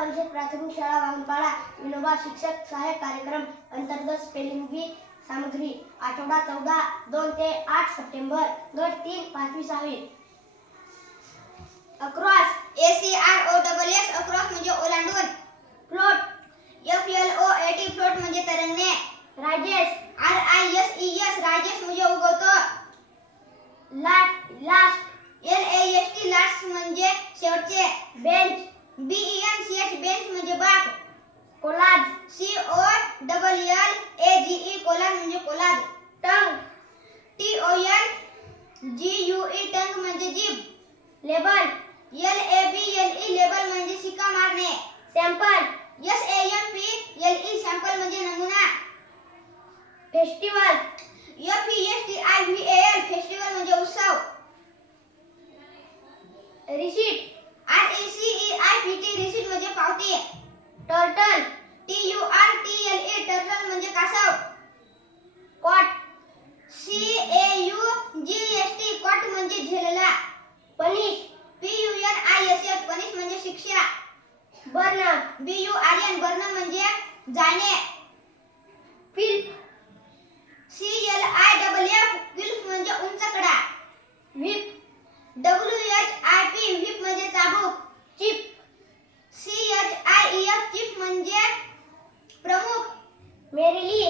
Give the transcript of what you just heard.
परिषद प्राथमिक शाळा वाघपाडा विनोबा शिक्षक सहाय्यक कार्यक्रम अंतर्गत स्पेलिंग बी सामग्री आठवडा 14 2 ते 8 सप्टेंबर 2-3 5वी 6वी. अक्रॉस ACROSS अक्रॉस म्हणजे ओलांडून. फ्लोट FLOAT फ्लोट म्हणजे तरंगणे. राजेश RISES राजेश म्हणजे उगवतो. लास्ट LAST लास्ट म्हणजे शेवटचे. बेंच BENCH बेंच म्हणजे बाक. कोलाज COLLAGE कोलाज म्हणजे कोलाज. टंग TONGUE टंग म्हणजे जीभ. लेबल LABLE लेबल म्हणजे शिक्का मारणे. सॅम्पल SAMPLE सॅम्पल म्हणजे नमुना. फेस्टिवल FESTIVAL फेस्टिवल म्हणजे उत्सव. रिसीट RECEIPT रिसीट म्हणजे पावती. टर्टल TURTLE टर्टल म्हणजे कासव. कॉट CAUGST कॉट म्हणजे झेलला. पनिश PUNISH पनिश म्हणजे शिक्षा. बर्न BURN बर्न म्हणजे जाळणे. फिल्प CLIFF फिल्प म्हणजे उंच कडा. व्हिप WHIP व्हिप म्हणजे चाबूक. चिप CHIEF चिप म्हणजे प्रमुख. मेरिली